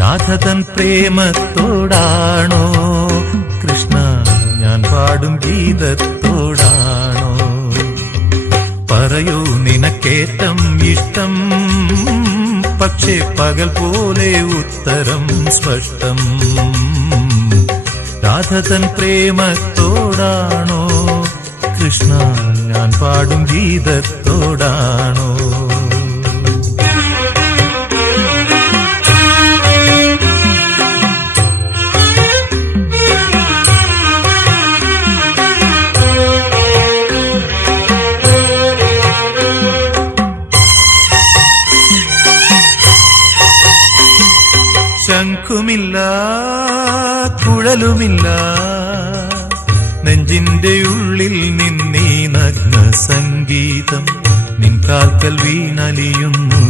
രാധതൻ പ്രേമത്തോടാണോ കൃഷ്ണ ഞാൻ പാടും ഗീതത്തോടാണോ? പറയൂ നിനക്കേറ്റം ഇഷ്ടം, പക്ഷേ പകൽ പോലെ ഉത്തരം സ്പഷ്ടം. രാധതൻ പ്രേമത്തോടാണോ കൃഷ്ണ ഞാൻ പാടും ഗീതത്തോടാണോ? ശംഖുമില്ല കുഴലുമില്ല, നെഞ്ചിന്റെ ഉള്ളിൽ നിന്നീ നഗ്ന സംഗീതം നിൻ കാൽക്കൽ വീണലിയുന്നു.